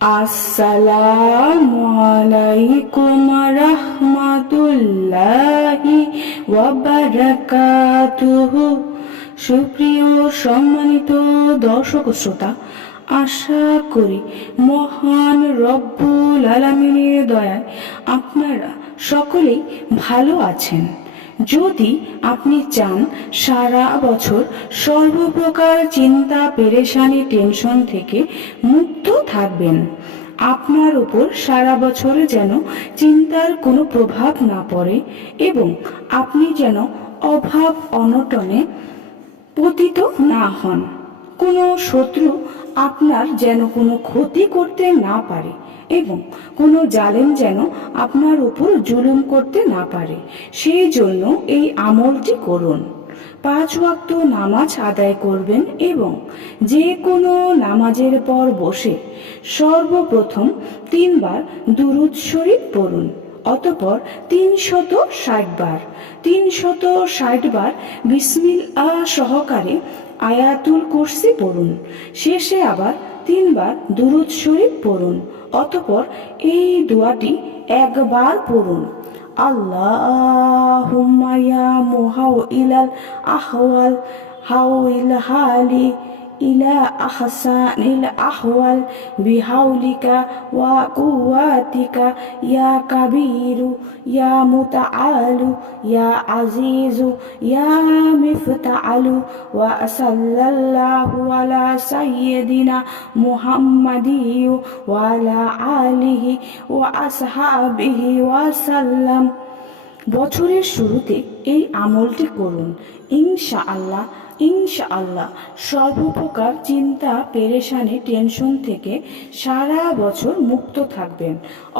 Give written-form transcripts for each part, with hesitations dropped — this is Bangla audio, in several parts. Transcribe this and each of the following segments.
আসসালামু আলাইকুম রাহমাতুল্লাহি ওয়া বারাকাতুহু। সুপ্রিয় সম্মানিত দর্শক শ্রোতা, আশা করি মহান রব্বুল আলামিনের দয়ায় আপনারা সকলেই ভালো আছেন। যদি আপনি চান সারা বছর সর্বপ্রকার চিন্তা পেরেশানি টেনশন থেকে মুক্ত থাকবেন, আপনার উপর সারা বছর যেন চিন্তার কোনো প্রভাব না পড়ে এবং আপনি যেন অভাব অনটনে পতিত না হন, কোনো শত্রু আপনার যেন কোনো ক্ষতি করতে না পারে এবং কোনো জালেম যেন আপনার উপর জুলুম করতে না পারে, সেই জন্য এই আমলটি করুন। 5 ওয়াক্ত নামাজ আদায় করবেন এবং যে কোনো নামাজের পর বসে সর্বপ্রথম 3 বার দুরূদ শরীফ পড়ুন, অতঃপর 360 বার বিসমিল্লাহ সহকারে আয়াতুল কুরসি পড়ুন। শেষে আবার 3 বার দুরূদ শরীফ পড়ুন, অতঃপর এই দোয়াটি একবার পড়ুন। আল্লাহুম্মা ইয়া মুহাউইলাল আহওয়াল হাউইল হালি ইলা আহসানিল আহওয়াল বিহাউলিকা ওয়া কুওয়াতিকা ইয়া কাবীরু ইয়া মুতাআলু ইয়া আজিজু ইয়া মিফতাআলু ওয়া সাল্লাল্লাহু আলা সাইয়্যিদিনা মুহাম্মাদিয়্যু ওয়া আলা আলিহি ওয়া আসহাবিহি ওয়া সাল্লাম। বছরের শুরুতে এই আমলটি করুন। ইনশাআল্লাহ ইনশাআল্লাহ সর্বপ্রকার চিন্তা পেরেশানি টেনশন থেকে সারা বছর মুক্ত থাকবেন,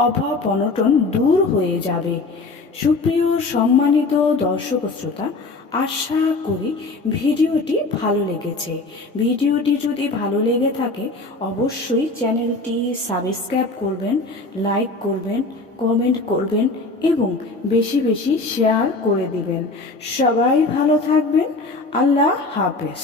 অভাব অনটন দূর হয়ে যাবে। সুপ্রিয় সম্মানিত দর্শক শ্রোতা, আশা করি ভিডিওটি ভালো লেগেছে। ভিডিওটি যদি ভালো লেগে থাকে অবশ্যই চ্যানেলটি সাবস্ক্রাইব করবেন, লাইক করবেন, কমেন্ট করবেন এবং বেশি বেশি শেয়ার করে দিবেন। সবাই ভালো থাকবেন। আল্লাহ হাফেজ।